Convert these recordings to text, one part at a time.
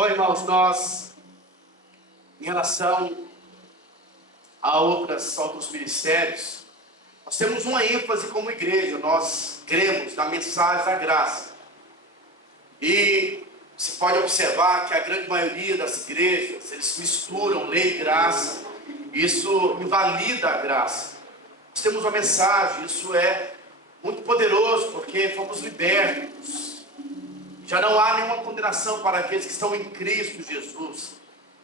Bom, irmãos, nós, em relação a outros ministérios, nós temos uma ênfase como igreja. Nós cremos na mensagem da graça. E você pode observar que a grande maioria das igrejas, eles misturam lei e graça. Isso invalida a graça. Nós temos uma mensagem, isso é muito poderoso, porque fomos libertos. Já não há nenhuma condenação para aqueles que estão em Cristo Jesus.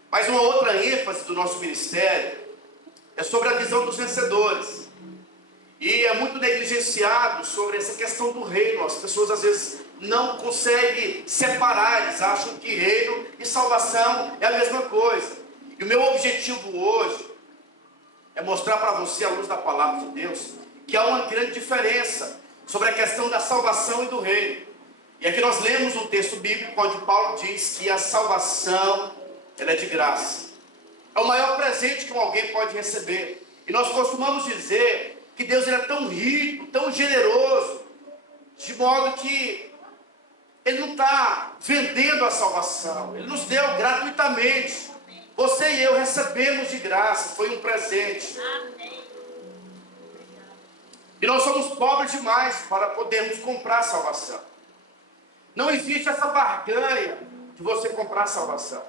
Mas uma outra ênfase do nosso ministério é sobre a visão dos vencedores. E é muito negligenciado sobre essa questão do reino. As pessoas às vezes não conseguem separar. Eles acham que reino e salvação é a mesma coisa. E o meu objetivo hoje é mostrar para você, à luz da palavra de Deus, que há uma grande diferença sobre a questão da salvação e do reino. E aqui nós lemos um texto bíblico onde Paulo diz que a salvação, ela é de graça. É o maior presente que alguém pode receber. E nós costumamos dizer que Deus ele é tão rico, tão generoso, de modo que Ele não está vendendo a salvação. Ele nos deu gratuitamente. Você e eu recebemos de graça, foi um presente. E nós somos pobres demais para podermos comprar a salvação. Não existe essa barganha de você comprar a salvação.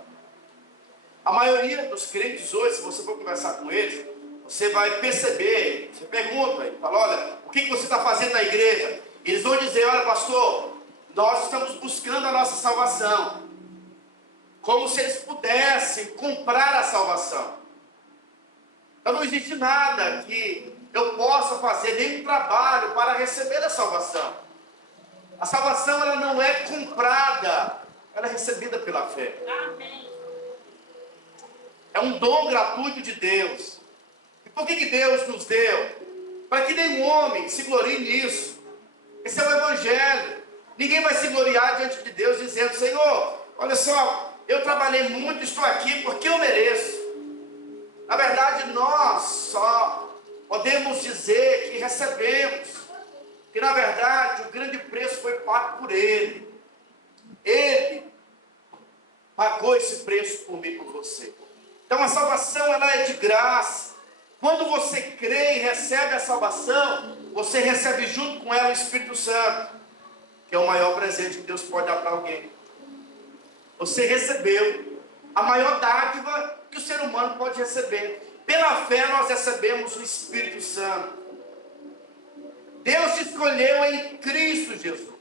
A maioria dos crentes hoje, se você for conversar com eles, você vai perceber, você pergunta, ele fala, olha, o que você está fazendo na igreja? Eles vão dizer, olha pastor, nós estamos buscando a nossa salvação. Como se eles pudessem comprar a salvação. Então não existe nada que eu possa fazer, nenhum trabalho para receber a salvação. A salvação ela não é comprada, ela é recebida pela fé. Amém. É um dom gratuito de Deus. E por que Deus nos deu? Para que nenhum homem se glorie nisso. Esse é o Evangelho. Ninguém vai se gloriar diante de Deus dizendo, Senhor, olha só, eu trabalhei muito, estou aqui porque eu mereço. Na verdade, nós só podemos dizer que recebemos. Que na verdade o grande preço foi pago por Ele. Ele pagou esse preço por mim e por você. Então a salvação ela é de graça. Quando você crê e recebe a salvação, você recebe junto com ela o Espírito Santo, que é o maior presente que Deus pode dar para alguém. Você recebeu a maior dádiva que o ser humano pode receber. Pela fé nós recebemos o Espírito Santo. Deus te escolheu em Cristo Jesus.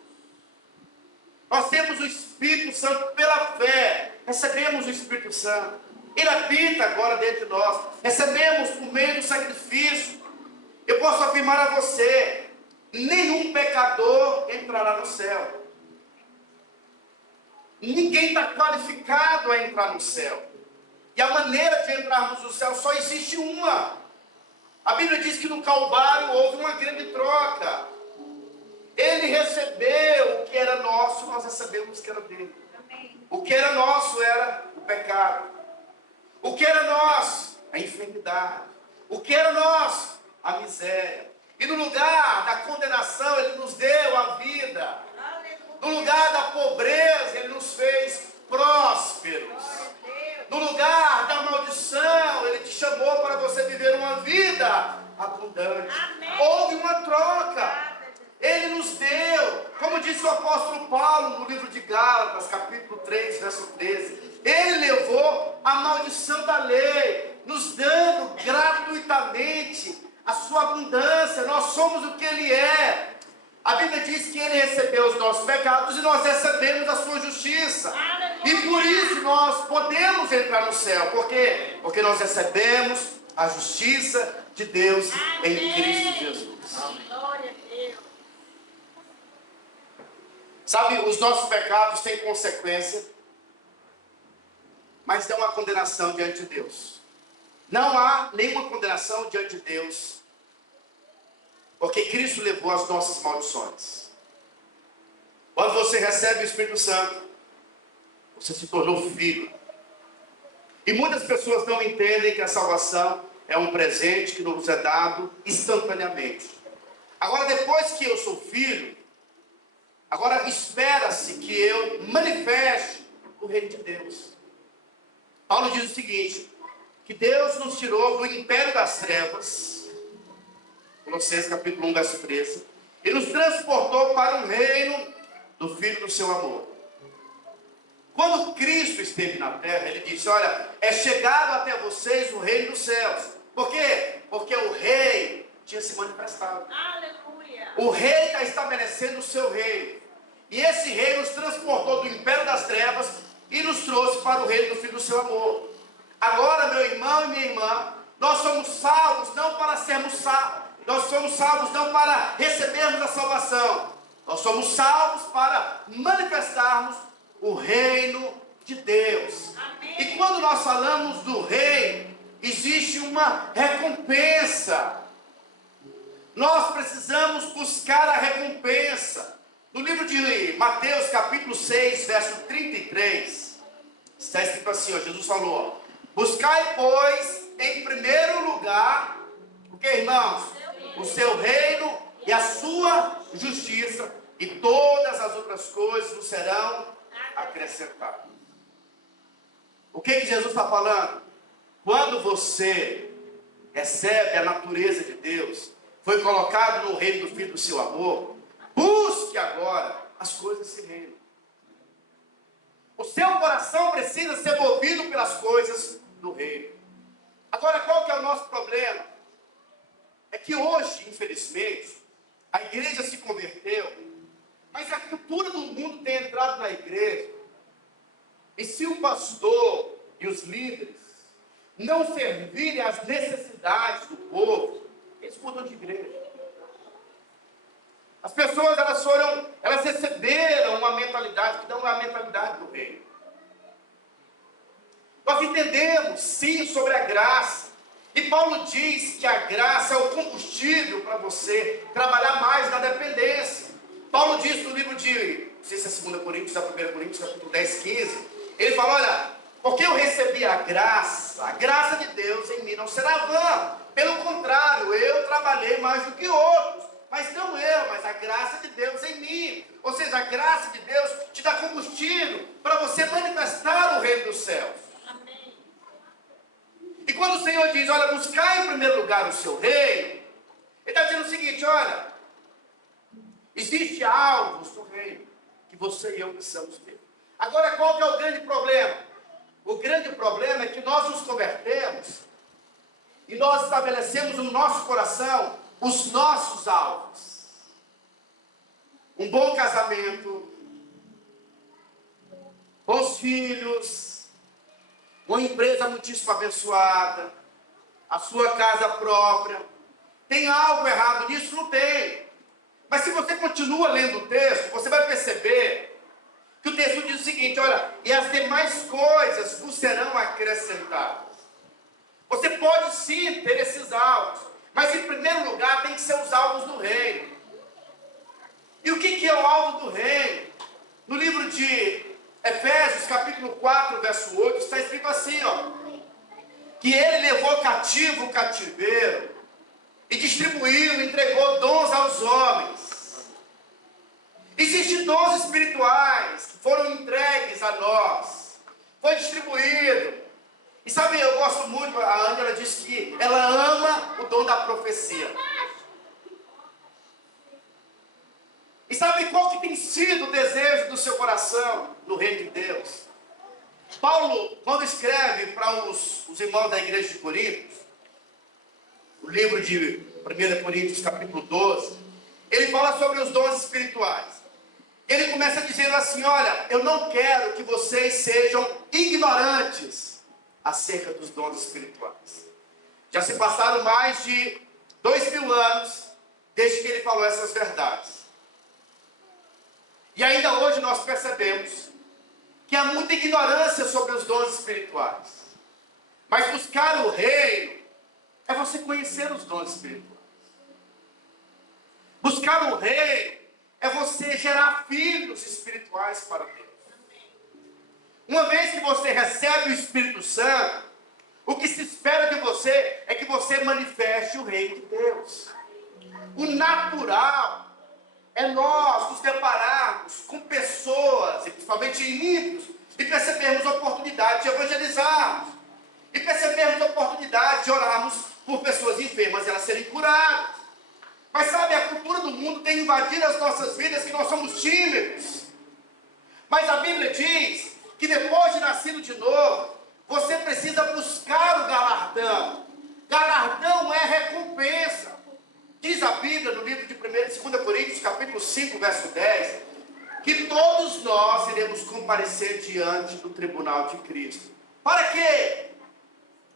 Nós temos o Espírito Santo pela fé. Recebemos o Espírito Santo. Ele habita agora dentro de nós. Recebemos por meio do sacrifício. Eu posso afirmar a você, nenhum pecador entrará no céu. Ninguém está qualificado a entrar no céu. E a maneira de entrarmos no céu só existe uma. A Bíblia diz que no Calvário houve uma grande troca. Ele recebeu o que era nosso, nós recebemos o que era dele. Amém. O que era nosso era o pecado. O que era nosso? A enfermidade. O que era nosso? A miséria. E no lugar da condenação, Ele nos deu a vida. No lugar da pobreza, Ele nos fez prósperos. No lugar da maldição, Ele te chamou para você viver uma vida abundante. Amém. Houve uma troca. Ele nos deu, como disse o apóstolo Paulo no livro de Gálatas, capítulo 3, verso 13. Ele levou a maldição da lei, nos dando gratuitamente a sua abundância. Nós somos o que Ele é. A Bíblia diz que Ele recebeu os nossos pecados e nós recebemos a sua justiça. E por isso nós podemos entrar no céu. Por quê? Porque nós recebemos a justiça de Deus em Cristo Jesus. Glória a Deus. Sabe, os nossos pecados têm consequência, mas não há condenação diante de Deus. Não há nenhuma condenação diante de Deus. Porque Cristo levou as nossas maldições. Quando você recebe o Espírito Santo, você se tornou filho. E muitas pessoas não entendem que a salvação é um presente que nos é dado instantaneamente. Agora, depois que eu sou filho, agora espera-se que eu manifeste o reino de Deus. Paulo diz o seguinte, que Deus nos tirou do império das trevas, Colossenses capítulo 1, verso 13, e nos transportou para o reino do Filho do seu amor. Quando Cristo esteve na terra, ele disse, olha, é chegado até vocês o reino dos céus. Por quê? Porque o rei tinha se manifestado. Aleluia. O rei está estabelecendo o seu reino. E esse rei nos transportou do império das trevas e nos trouxe para o reino do Filho do seu amor. Agora, meu irmão e minha irmã, nós somos salvos não para sermos salvos. Nós somos salvos não para recebermos a salvação. Nós somos salvos para manifestarmos o reino de Deus. Amém. E quando nós falamos do reino, existe uma recompensa. Nós precisamos buscar a recompensa. No livro de Mateus, capítulo 6, verso 33, está escrito assim, ó, Jesus falou, buscai, pois, em primeiro lugar, o que, irmãos? O seu reino e a sua justiça, e todas as outras coisas nos serão acrescentadas. O que Jesus está falando? Quando você recebe a natureza de Deus, foi colocado no reino do Filho do seu amor, busque agora as coisas desse reino. O seu coração precisa ser movido pelas coisas do reino. Agora, qual que é o nosso problema? É que hoje, infelizmente, a igreja se converteu, mas a cultura do mundo tem entrado na igreja. E se o pastor e os líderes não servirem às necessidades do povo, eles mudam de igreja. As pessoas, elas receberam uma mentalidade que não é a mentalidade do reino. Nós entendemos, sim, sobre a graça. E Paulo diz que a graça é o combustível para você trabalhar mais na dependência. Paulo diz no livro de, não sei se é 2 Coríntios, é 1 Coríntios, capítulo 10, 15. Ele fala, olha, porque eu recebi a graça de Deus em mim não será vã. Pelo contrário, eu trabalhei mais do que outros. Mas não eu, mas a graça de Deus em mim. Ou seja, a graça de Deus te dá combustível para você manifestar o reino dos céus. Amém. E quando o Senhor diz, olha, buscar em primeiro lugar o seu reino, Ele está dizendo o seguinte, olha, existe algo no reino que você e eu precisamos ter. Agora, qual que é o grande problema? O grande problema é que nós nos convertemos e nós estabelecemos no nosso coração os nossos alvos. Um bom casamento, bons filhos, uma empresa muitíssimo abençoada, a sua casa própria. Tem algo errado nisso? Não tem. Mas se você continua lendo o texto, você vai perceber que o texto diz o seguinte, olha, e as demais coisas vos serão acrescentadas. Você pode sim ter esses alvos, mas em primeiro lugar tem que ser os alvos do reino. E o que é o alvo do reino? No livro de Efésios, capítulo 4, verso 8, está escrito assim, ó, que ele levou cativo o cativeiro e distribuiu, entregou dons aos homens. Existem dons espirituais que foram entregues a nós, foi distribuído. E sabe, eu gosto muito, a Ângela disse que ela ama o dom da profecia. E sabe qual que tem sido o desejo do seu coração no reino de Deus? Paulo, quando escreve para os irmãos da igreja de Corinto, o livro de 1 Coríntios, capítulo 12, ele fala sobre os dons espirituais. Ele começa dizendo assim, olha, eu não quero que vocês sejam ignorantes acerca dos dons espirituais. Já se passaram mais de 2000 anos desde que ele falou essas verdades. E ainda hoje nós percebemos que há muita ignorância sobre os dons espirituais. Mas buscar o reino é você conhecer os dons espirituais. Buscar o reino é você gerar filhos espirituais para Deus. Uma vez que você recebe o Espírito Santo, o que se espera de você é que você manifeste o reino de Deus. O natural é nós nos depararmos com pessoas, e principalmente ímpios, e perceber oportunidade de orarmos por pessoas enfermas e elas serem curadas. Mas sabe, a cultura do mundo tem invadido as nossas vidas, que nós somos tímidos. Mas a Bíblia diz que depois de nascido de novo, você precisa buscar o galardão. Galardão é recompensa. Diz a Bíblia no livro de 1 e 2 Coríntios, capítulo 5, verso 10, que todos nós iremos comparecer diante do tribunal de Cristo. Para quê?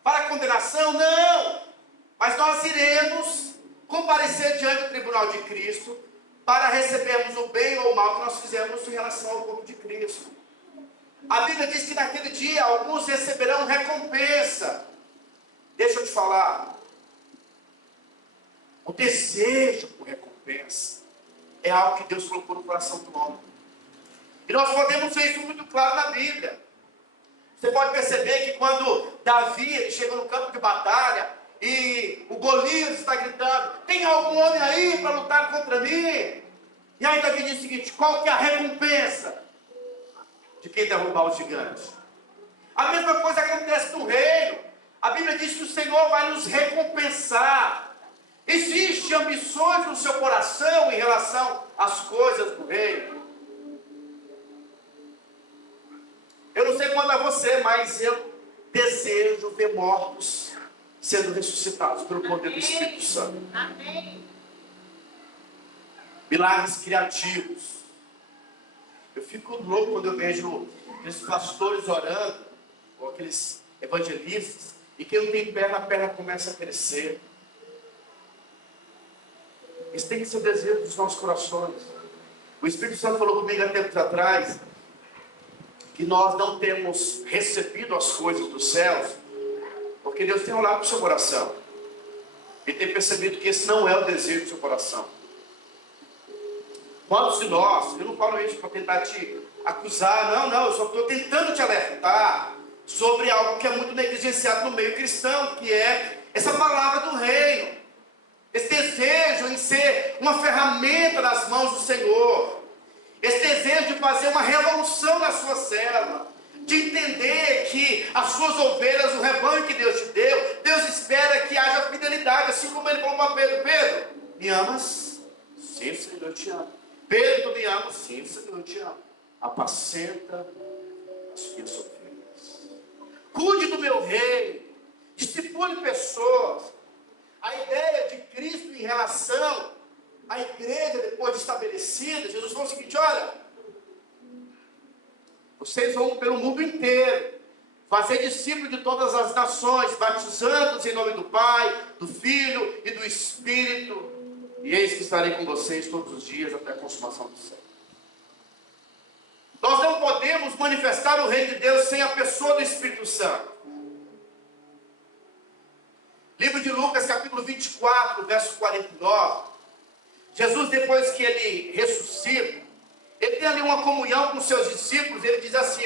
Para condenação? Não! Mas nós iremos comparecer diante do tribunal de Cristo para recebermos o bem ou o mal que nós fizemos em relação ao corpo de Cristo. A Bíblia diz que naquele dia alguns receberão recompensa. Deixa eu te falar. O desejo por recompensa é algo que Deus colocou no coração do homem. E nós podemos ver isso muito claro na Bíblia. Você pode perceber que quando Davi ele chega no campo de batalha e o Golias está gritando: tem algum homem aí para lutar contra mim? E aí Davi diz o seguinte: qual que é a recompensa de quem derrubar o gigante? A mesma coisa acontece no reino. A Bíblia diz que o Senhor vai nos recompensar. Existem ambições no seu coração em relação às coisas do reino. Eu não sei quanto a você, mas eu desejo ver mortos sendo ressuscitados pelo poder do Espírito Santo. Amém. Milagres criativos. Eu fico louco quando eu vejo aqueles pastores orando, ou aqueles evangelistas, e quem não tem perna, a perna começa a crescer. Isso tem que ser o desejo dos nossos corações. O Espírito Santo falou comigo há tempos atrás que nós não temos recebido as coisas dos céus porque Deus tem olhado para o seu coração e tem percebido que esse não é o desejo do seu coração. Quantos de nós, eu não falo isso para tentar te acusar, não, eu só estou tentando te alertar sobre algo que é muito negligenciado no meio cristão, que é essa palavra do reino. Esse desejo em ser uma ferramenta nas mãos do Senhor. Esse desejo de fazer uma revolução na sua célula. De entender que as suas ovelhas, o rebanho que Deus te deu, Deus espera que haja fidelidade. Assim como ele falou para Pedro: Pedro, me amas? Sim, Senhor, eu te amo. Pedro, tu me amas? Sim, Senhor, eu te amo. Apacenta as minhas ovelhas. Cuide do meu reino. Discipule pessoas. A ideia de Cristo em relação à igreja depois de estabelecida, Jesus falou o seguinte: olha, vocês vão pelo mundo inteiro, fazer discípulos de todas as nações, batizando-os em nome do Pai, do Filho e do Espírito, e eis que estarei com vocês todos os dias até a consumação do céu. Nós não podemos manifestar o reino de Deus sem a pessoa do Espírito Santo. Livro de Lucas, capítulo 24, verso 49. Jesus, depois que ele ressuscita, ele tem ali uma comunhão com seus discípulos. Ele diz assim,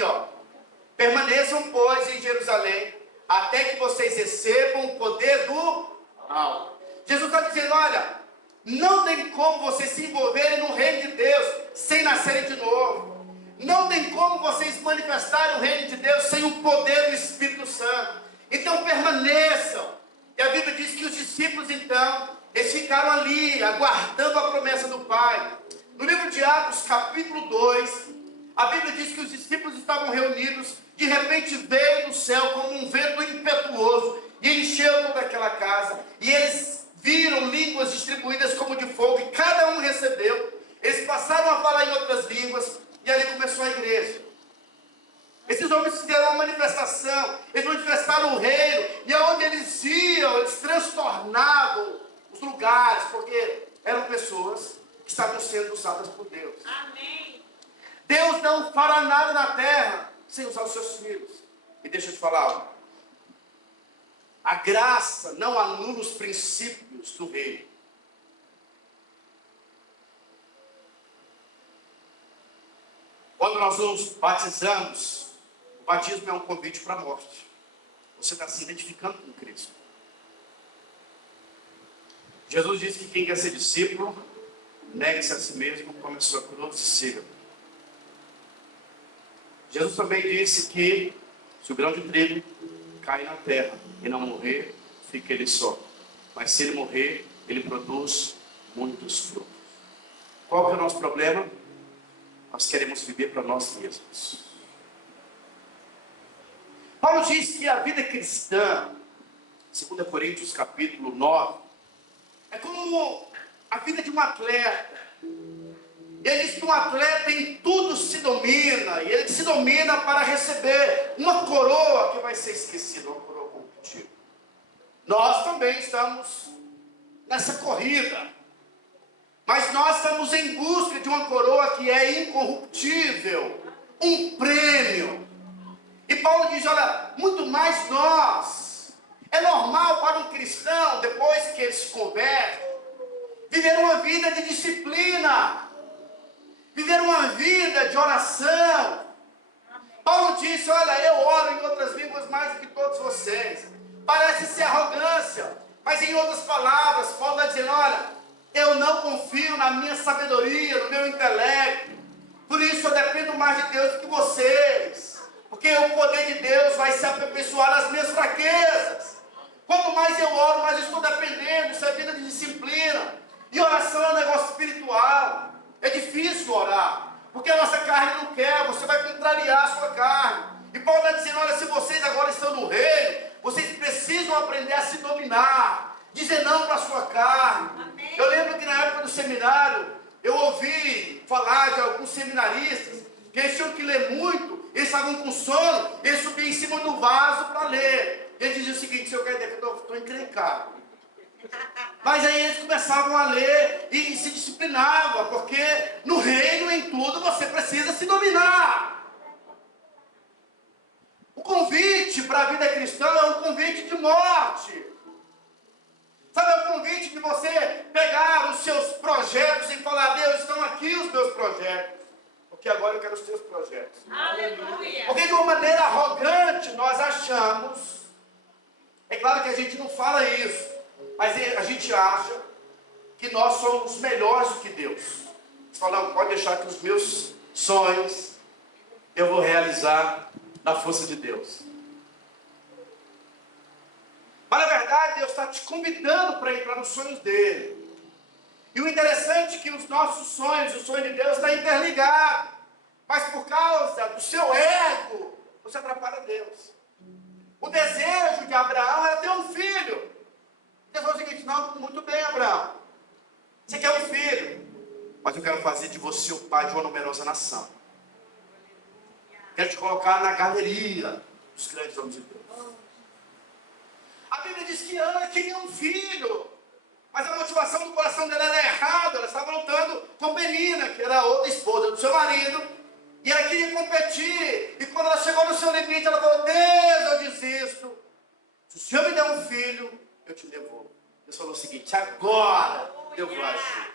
permaneçam, pois, em Jerusalém, até que vocês recebam o poder do alto. Jesus está dizendo, olha, não tem como vocês se envolverem no reino de Deus sem nascerem de novo. Não tem como vocês manifestarem o reino de Deus sem o poder do Espírito Santo. Então permaneçam. E a Bíblia diz que os discípulos, então, eles ficaram ali, aguardando a promessa do Pai. No livro de Atos, capítulo 2, a Bíblia diz que os discípulos estavam reunidos, de repente veio do céu como um vento impetuoso, e encheu toda aquela casa, e eles viram línguas distribuídas como de fogo, e cada um recebeu. Eles passaram a falar em outras línguas, e ali começou a igreja. Esses homens fizeram uma manifestação, eles manifestaram o reino, e aonde eles iam, eles transtornavam os lugares, porque eram pessoas que estavam sendo usadas por Deus. Amém. Deus não fará nada na terra sem usar os seus filhos. E deixa eu te falar algo. A graça não anula os princípios do reino. Quando nós nos batizamos, o batismo é um convite para a morte. Você está se identificando com Cristo. Jesus disse que quem quer ser discípulo, negue-se a si mesmo, tome a sua cruz e siga. Jesus também disse que se o grão de trigo cai na terra e não morrer, fica ele só. Mas se ele morrer, ele produz muitos frutos. Qual que é o nosso problema? Nós queremos viver para nós mesmos. Paulo diz que a vida cristã, 2 Coríntios capítulo 9, é como a vida de um atleta. Ele diz que um atleta em tudo se domina, e ele se domina para receber uma coroa que vai ser esquecida, uma coroa corruptível. Nós também estamos nessa corrida, mas nós estamos em busca de uma coroa que é incorruptível, um prêmio. E Paulo diz, olha, muito mais nós. É normal para um cristão, depois que ele se converte, viver uma vida de disciplina, viver uma vida de oração. Paulo disse, olha, eu oro em outras línguas mais do que todos vocês. Parece ser arrogância, mas em outras palavras, Paulo está dizendo, olha, eu não confio na minha sabedoria, no meu intelecto, por isso eu dependo mais de Deus do que vocês, porque o poder de Deus vai se aperfeiçoar nas minhas fraquezas. Quanto mais eu oro, mais eu estou dependendo. Isso é vida de disciplina, e oração é um negócio espiritual. É difícil orar, porque a nossa carne não quer, você vai contrariar a sua carne. E Paulo está dizendo, olha, se vocês agora estão no reino, vocês precisam aprender a se dominar, dizer não para a sua carne. Amém. Eu lembro que na época do seminário, eu ouvi falar de alguns seminaristas, que eles tinham que ler muito, eles estavam com sono, eles subiam em cima do vaso para ler. Eles diziam o seguinte, se eu quero dizer que eu estou encrencado. Mas aí eles começavam a ler e se disciplinavam, porque no reino, em tudo, você precisa se dominar. O convite para a vida cristã é um convite de morte. Sabe, é o convite de você pegar os seus projetos e falar, Deus, estão aqui os meus projetos, porque agora eu quero os teus projetos. Aleluia. Porque de uma maneira arrogante nós achamos, é claro que a gente não fala isso, mas a gente acha que nós somos melhores do que Deus. Você fala, não, pode deixar que os meus sonhos eu vou realizar na força de Deus. Mas na verdade Deus está te convidando para entrar nos sonhos dele. E o interessante é que os nossos sonhos, o sonho de Deus está interligado. Mas por causa do seu ego, você atrapalha Deus. O desejo de Abraão era ter um filho. Deus falou o seguinte, não, muito bem, Abraão, você quer um filho, mas eu quero fazer de você o pai de uma numerosa nação. Quero te colocar na galeria dos grandes homens de Deus. A Bíblia diz que Ana queria um filho, mas a motivação do coração dela era errada. Ela estava lutando com Penina, que era a outra esposa do seu marido, e ela queria competir. E quando ela chegou no seu limite, ela falou, Deus, eu desisto. Se o Senhor me der um filho, eu te devolvo. Deus falou o seguinte, agora eu vou agir.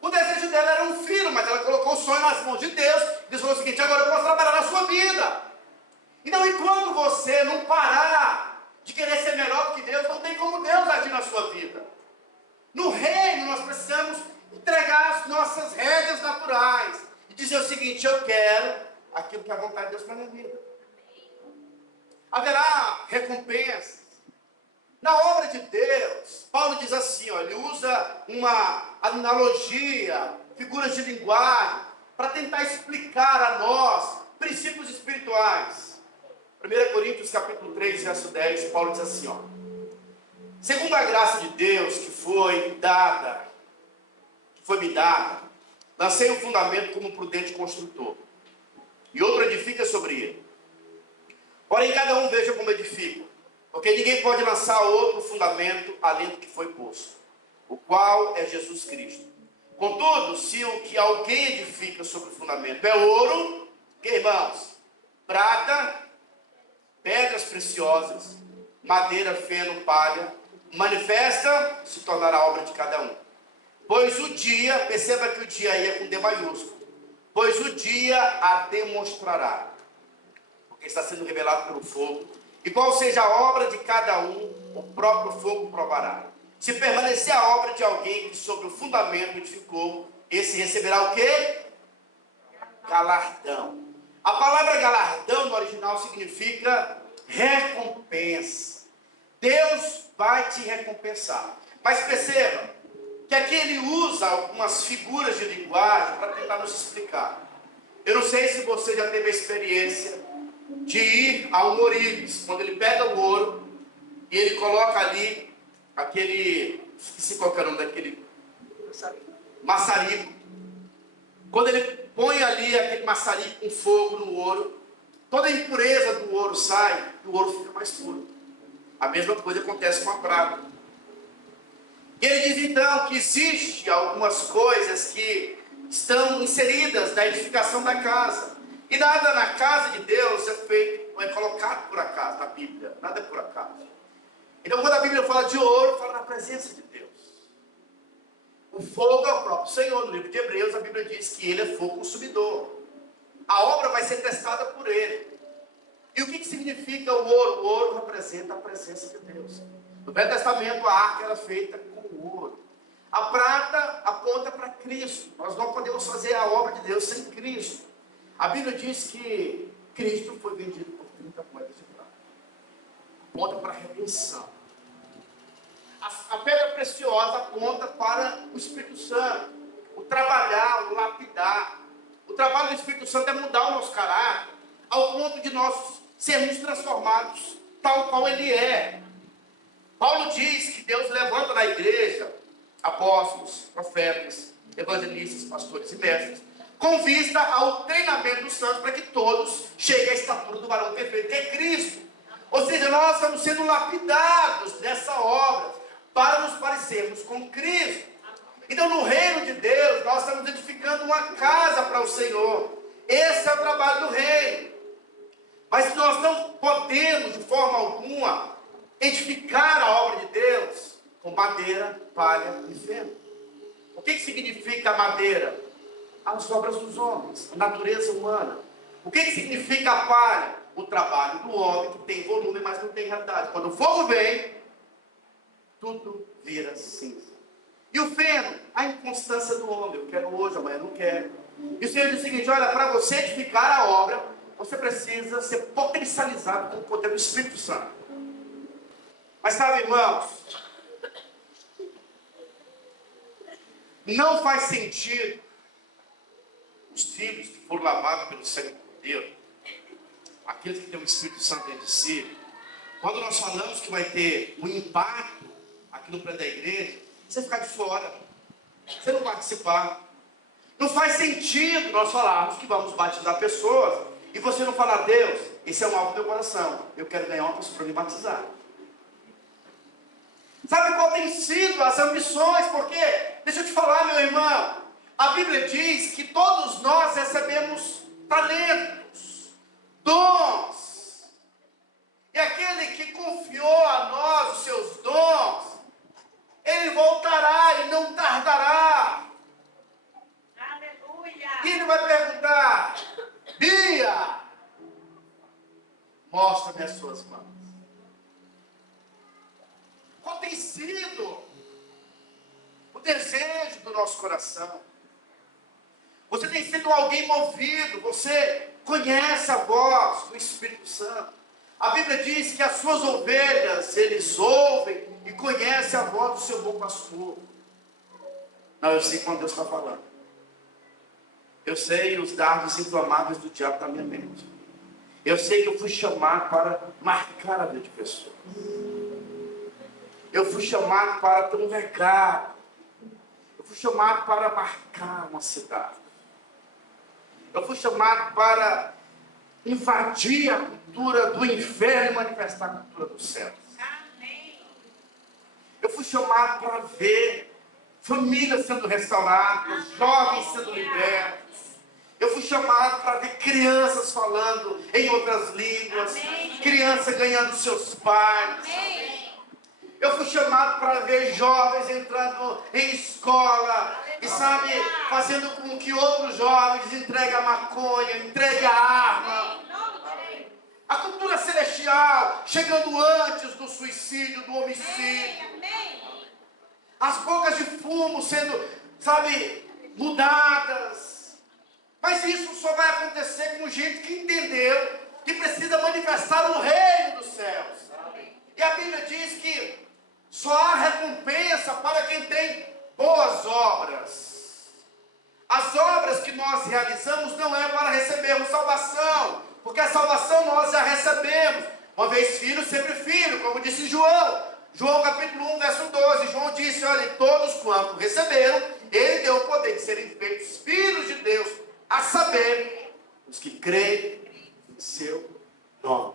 O desejo dela era um filho, mas ela colocou o sonho nas mãos de Deus. Deus falou o seguinte, agora eu posso trabalhar na sua vida. Então, enquanto você não parar de querer ser melhor do que Deus, não tem como Deus agir na sua vida. No reino, nós precisamos entregar as nossas rédeas naturais e dizer o seguinte, eu quero aquilo que é a vontade de Deus para a minha vida. Haverá recompensas. Na obra de Deus, Paulo diz assim, ó, ele usa uma analogia, figuras de linguagem, para tentar explicar a nós princípios espirituais. 1 Coríntios capítulo 3, verso 10, Paulo diz assim, ó, segundo a graça de Deus que foi me dada, lancei o fundamento como um prudente construtor, e outro edifica sobre ele. Porém, cada um veja como edifica, porque ninguém pode lançar outro fundamento além do que foi posto, o qual é Jesus Cristo. Contudo, se o que alguém edifica sobre o fundamento é ouro, que irmãos? Prata, pedras preciosas, madeira, feno, palha, manifesta, se tornará obra de cada um. Pois o dia, perceba que o dia aí é com D maiúsculo, pois o dia a demonstrará, porque está sendo revelado pelo fogo, e qual seja a obra de cada um, o próprio fogo provará. Se permanecer a obra de alguém que sobre o fundamento edificou, esse receberá o quê? Galardão. A palavra galardão no original significa recompensa. Deus vai te recompensar. Mas perceba que aqui ele usa algumas figuras de linguagem para tentar nos explicar. Eu não sei se você já teve a experiência de ir ao ourives, quando ele pega o ouro e ele coloca ali aquele, esqueci qual que é o nome daquele maçarico. Quando ele põe ali aquele maçarico com fogo no ouro, toda a impureza do ouro sai e o ouro fica mais puro. A mesma coisa acontece com a prata. E ele diz então que existe algumas coisas que estão inseridas na edificação da casa. E nada na casa de Deus é feito, é colocado por acaso na Bíblia. Nada é por acaso. Então quando a Bíblia fala de ouro, fala na presença de Deus. O fogo é o próprio Senhor. No livro de Hebreus a Bíblia diz que ele é fogo consumidor. A obra vai ser testada por ele. E o que significa o ouro? O ouro representa a presença de Deus. No Velho Testamento a arca era feita com ouro. A prata aponta para Cristo. Nós não podemos fazer a obra de Deus sem Cristo. A Bíblia diz que Cristo foi vendido por 30 moedas de prata. Aponta para a redenção. A pedra preciosa aponta para o Espírito Santo. O trabalhar, o lapidar. O trabalho do Espírito Santo é mudar o nosso caráter ao ponto de nós sermos transformados tal qual ele é. Paulo diz que Deus levanta na igreja apóstolos, profetas, evangelistas, pastores e mestres, com vista ao treinamento dos santos para que todos cheguem à estatura do varão perfeito, que é Cristo. Ou seja, nós estamos sendo lapidados nessa obra para nos parecermos com Cristo. Então, no reino de Deus, nós estamos edificando uma casa para o Senhor. Esse é o trabalho do reino. Mas nós não podemos, de forma alguma, edificar a obra de Deus com madeira, palha e feno. O que significa a madeira? As obras dos homens, a natureza humana. O que significa a palha? O trabalho do homem, que tem volume, mas não tem realidade. Quando o fogo vem, tudo vira cinza. E o feno? A inconstância do homem. Eu quero hoje, amanhã não quero. E o Senhor diz o seguinte: olha, para você edificar a obra, você precisa ser potencializado com o poder do Espírito Santo. Mas sabe, irmãos, não faz sentido os filhos que foram lavados pelo sangue do Cordeiro, aqueles que têm o Espírito Santo dentro de si, quando nós falamos que vai ter um impacto aqui no prédio da igreja, você ficar de fora, você não participar. Não faz sentido nós falarmos que vamos batizar pessoas e você não falar: Deus, esse é o alvo do meu coração, eu quero ganhar uma pessoa para me batizar. Sabe qual tem sido as ambições? Porque, deixa eu te falar, meu irmão, a Bíblia diz que todos nós recebemos talentos, dons. E aquele que confiou a nós os seus dons, ele voltará e não tardará. Aleluia! E ele vai perguntar: Bia, mostra-me as suas mãos. Qual tem sido o desejo do nosso coração? Você tem sido alguém movido, você conhece a voz do Espírito Santo. A Bíblia diz que as suas ovelhas, eles ouvem e conhecem a voz do seu bom pastor. Não, eu sei quando Deus está falando. Eu sei os dardos inflamáveis do diabo da minha mente. Eu sei que eu fui chamado para marcar a vida de pessoas. Eu fui chamado para ter um legado. Eu fui chamado para marcar uma cidade. Eu fui chamado para invadir a cultura do inferno e manifestar a cultura do céu. Eu fui chamado para ver famílias sendo restauradas, jovens sendo libertos. Eu fui chamado para ver crianças falando em outras línguas, crianças ganhando seus pais. Eu fui chamado para ver jovens entrando em escola e, sabe, fazendo com que outros jovens entreguem a maconha, entreguem a arma. A cultura celestial chegando antes do suicídio, do homicídio. As bocas de fumo sendo, sabe, mudadas. Mas isso só vai acontecer com gente que entendeu que precisa manifestar o reino dos céus. E a Bíblia diz que só há recompensa para quem tem boas obras. As obras que nós realizamos não é para recebermos salvação, porque a salvação nós já recebemos. Uma vez filho, sempre filho, como disse João. João capítulo 1, verso 12. João disse, olha, todos quanto receberam, ele deu o poder de serem feitos filhos de Deus, a saber, os que creem em seu nome.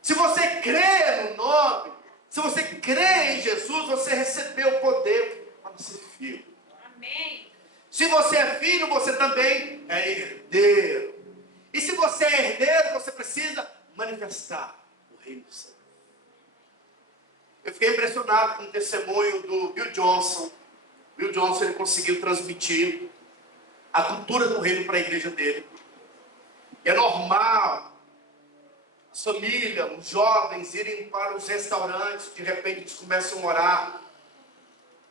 Se você crê no nome, se você crê em Jesus, você recebeu o poder para ser filho. Amém. Se você é filho, você também é herdeiro. E se você é herdeiro, você precisa manifestar o reino do céu. Eu fiquei impressionado com o testemunho do Bill Johnson. Bill Johnson, ele conseguiu transmitir a cultura do reino para a igreja dele. E é normal as famílias, os jovens irem para os restaurantes, de repente eles começam a orar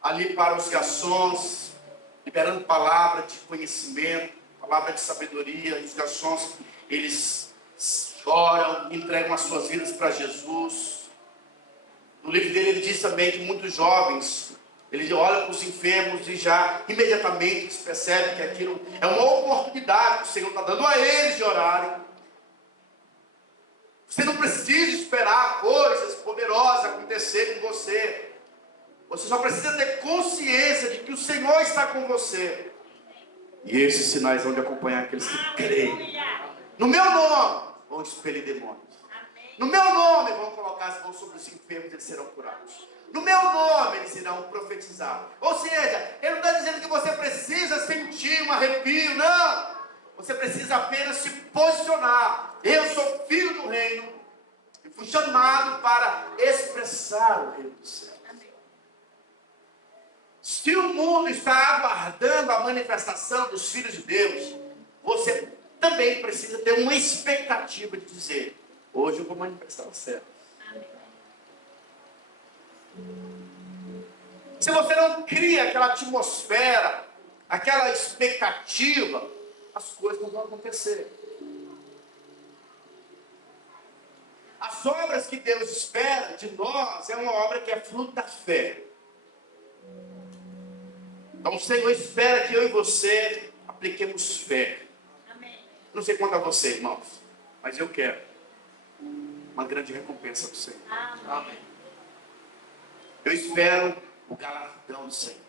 ali para os garçons, liberando palavra de conhecimento, palavra de sabedoria. E os garçons, eles choram, entregam as suas vidas para Jesus. No livro dele ele diz também que muitos jovens, ele olha para os enfermos e já imediatamente eles percebem que aquilo é uma oportunidade que o Senhor está dando a eles de orarem. Você não precisa esperar coisas poderosas acontecerem com você. Você só precisa ter consciência de que o Senhor está com você. E esses sinais vão de acompanhar aqueles que creem. No meu nome vão expelir demônios. No meu nome vão colocar as mãos sobre os enfermos e eles serão curados. No meu nome eles irão profetizar. Ou seja, ele não está dizendo que você precisa sentir um arrepio, não. Você precisa apenas se posicionar. Eu sou filho do reino e fui chamado para expressar o reino do céu. Se o mundo está aguardando a manifestação dos filhos de Deus, você também precisa ter uma expectativa de dizer: hoje eu vou manifestar o céu. Se você não cria aquela atmosfera, aquela expectativa, as coisas não vão acontecer. As obras que Deus espera de nós é uma obra que é fruto da fé. Então o Senhor espera que eu e você apliquemos fé. Amém. Não sei quanto a você, irmãos, mas eu quero uma grande recompensa do Senhor. Amém. Eu espero o galardão do Senhor.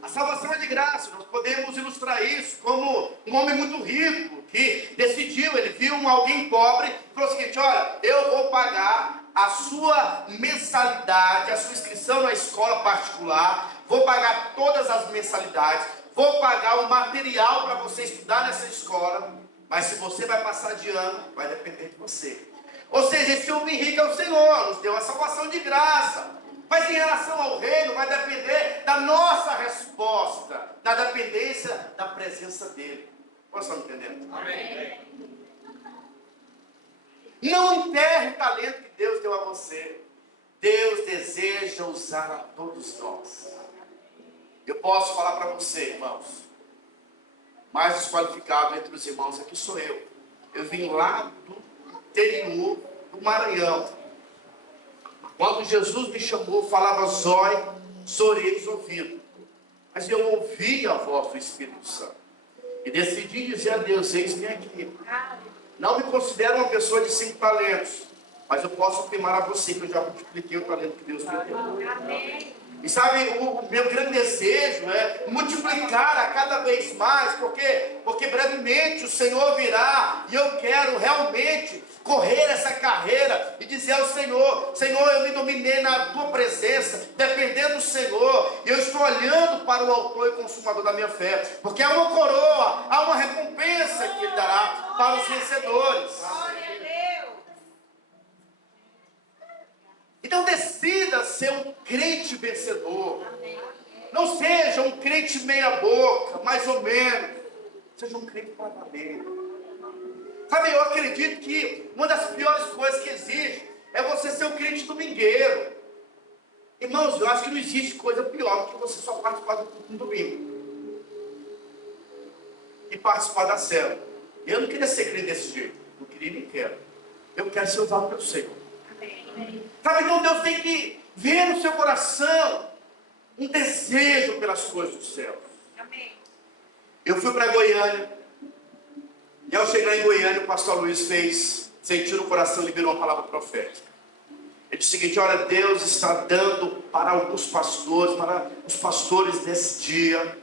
A salvação é de graça. Nós podemos ilustrar isso como um homem muito rico que decidiu, ele viu alguém pobre e falou o seguinte: olha, eu vou pagar a sua mensalidade, a sua inscrição na escola particular, vou pagar todas as mensalidades, vou pagar o material para você estudar nessa escola, mas se você vai passar de ano, vai depender de você. Ou seja, esse homem rico é o Senhor, nos deu a salvação de graça. Mas em relação ao reino, vai depender da nossa resposta, da dependência da presença dele. Vocês estão entendendo? Amém. Não enterre o talento que Deus deu a você. Deus deseja usar a todos nós. Eu posso falar para você, irmãos, mais desqualificado entre os irmãos aqui sou eu. Eu vim lá do interior do Maranhão. Quando Jesus me chamou, falava zói, orelhas, ouvido. Mas eu ouvi a voz do Espírito Santo. E decidi dizer a Deus: eis-me aqui. Não me considero uma pessoa de 5 talentos. Mas eu posso afirmar a você que eu já multipliquei o talento que Deus me deu. Amém. E sabe, o meu grande desejo é multiplicar a cada vez mais. Por quê? Porque brevemente o Senhor virá e eu quero realmente correr essa carreira e dizer ao Senhor: Senhor, eu me dominei na tua presença, dependendo do Senhor, e eu estou olhando para o autor e consumador da minha fé, porque há uma coroa, há uma recompensa que Ele dará para os vencedores. Glória a Deus. Então decida ser um crente vencedor. Não seja um crente meia boca, mais ou menos. Seja um crente para valer. Sabe, eu acredito que uma das piores coisas que existe é você ser um crente domingueiro. Irmãos, eu acho que não existe coisa pior do que você só participar do culto no domingo e participar da célula. Eu não queria ser crente desse jeito. Não queria nem quero. Eu quero ser usado pelo Senhor. Sabe, então Deus tem que ver no seu coração um desejo pelas coisas do céu. Eu fui para Goiânia. E ao chegar em Goiânia, o pastor Luiz sentiu no coração, liberou uma palavra profética. Ele disse o seguinte: olha, Deus está dando para alguns pastores, para os pastores desse dia,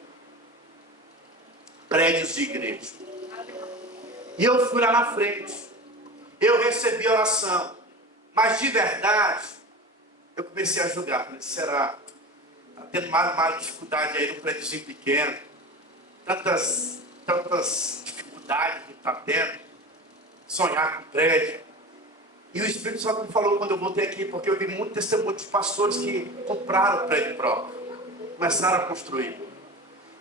prédios de igreja. E eu fui lá na frente. Eu recebi a oração. Mas de verdade, eu comecei a julgar. Falei, será? Está tendo mais dificuldade aí no prédiozinho pequeno. Tantas dificuldades que está tendo. Sonhar com prédio. E o Espírito Santo me falou quando eu voltei aqui, porque eu vi muito testemunho de pastores que compraram o prédio próprio. Começaram a construir.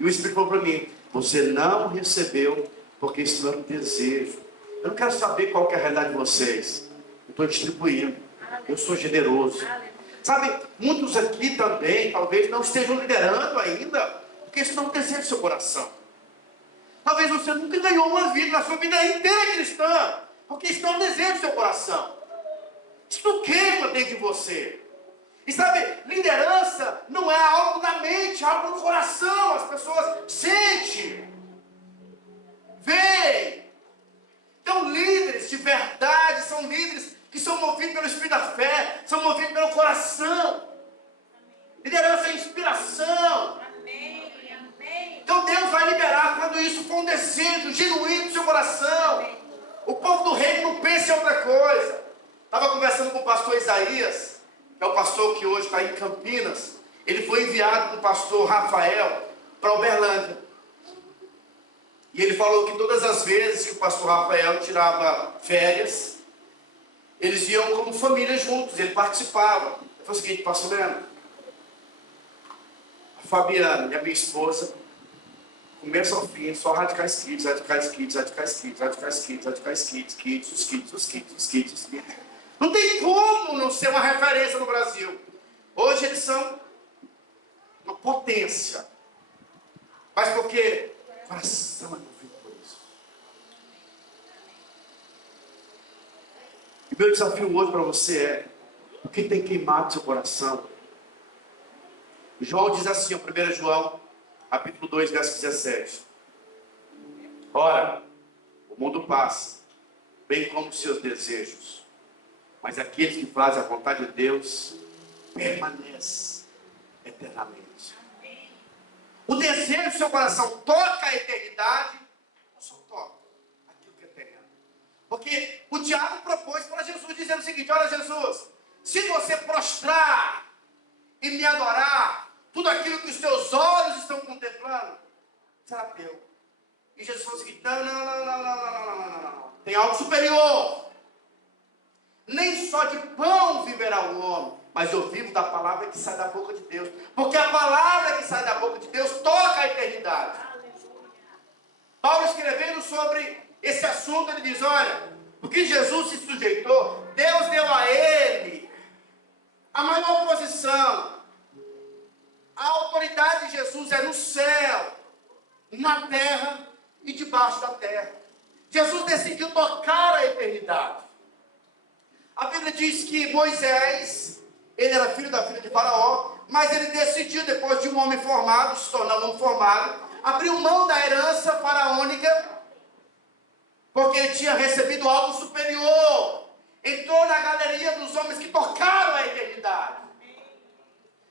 E o Espírito falou para mim: você não recebeu, porque isso não era um desejo. Eu não quero saber qual que é a realidade de vocês. Eu estou distribuindo. Eu sou generoso. Sabe, muitos aqui também, talvez não estejam liderando ainda, porque isso não é um desejo do seu coração. Talvez você nunca ganhou uma vida na sua vida inteira cristã, porque isso não é um desejo do seu coração. Isso queima dentro de você. E sabe, liderança não é algo da mente, é algo no coração. As pessoas sentem, veem. Então, líderes de verdade são líderes que são movidos pelo Espírito da fé, são movidos pelo coração. Liderança é inspiração. Então, Deus vai liberar quando isso for um desejo genuíno do seu coração. O povo do reino não pensa em outra coisa. Estava conversando com o pastor Isaías, que é o pastor que hoje está em Campinas. Ele foi enviado com o pastor Rafael para Uberlândia. E ele falou que todas as vezes que o pastor Rafael tirava férias, eles iam como família juntos, ele participava. Ele falou o seguinte: pastor Leandro, a Fabiana e a minha esposa, começo ao fim, só radicais kids, radicais kids, radicais kids, radicais kids, radicais kids, kids, os kids, os kids, os kids, os kids. Não tem como não ser uma referência no Brasil. Hoje eles são uma potência. Mas porque o coração é movido por isso. E meu desafio hoje para você é: o que tem queimado seu coração? João diz assim, 1 João, capítulo 2, verso 17. Ora, o mundo passa, bem como os seus desejos. Mas aqueles que fazem a vontade de Deus permanecem eternamente. O desejo do seu coração toca a eternidade, ou só toca aquilo que é terreno? Porque o diabo propôs para Jesus, dizendo o seguinte: olha, Jesus, se você prostrar e me adorar, tudo aquilo que os teus olhos estão contemplando será teu. E Jesus falou o seguinte: não. Tem algo superior. Nem só de pão viverá o homem, mas eu vivo da palavra que sai da boca de Deus. Porque a palavra que sai da boca de Deus toca a eternidade. Paulo, escrevendo sobre esse assunto, ele diz: olha, porque Jesus se sujeitou, Deus deu a ele a maior posição. A autoridade de Jesus é no céu, na terra e debaixo da terra. Jesus decidiu tocar a eternidade. A Bíblia diz que Moisés, ele era filho da filha de Faraó, mas ele decidiu, depois de um homem formado, se tornar um homem formado, abriu mão da herança faraônica, porque ele tinha recebido algo superior. Entrou na galeria dos homens que tocaram a eternidade.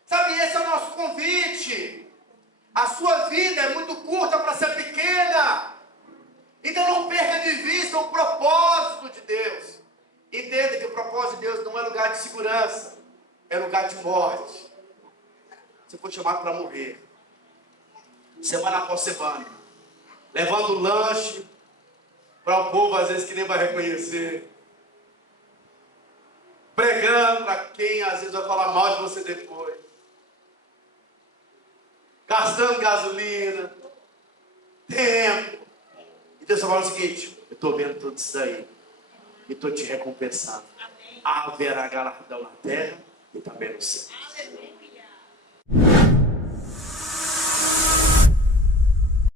Sabe, esse é o nosso convite. A sua vida é muito curta para ser pequena. Então não perca de vista o propósito de Deus. Entenda que o propósito de Deus não é lugar de segurança, é lugar de morte. Você foi chamado para morrer, semana após semana, levando lanche para o povo às vezes que nem vai reconhecer, pregando para quem às vezes vai falar mal de você depois, gastando gasolina, tempo. E Deus está falando o seguinte: eu estou vendo tudo isso aí e estou te recompensando. Haverá galardão na terra e também no céu.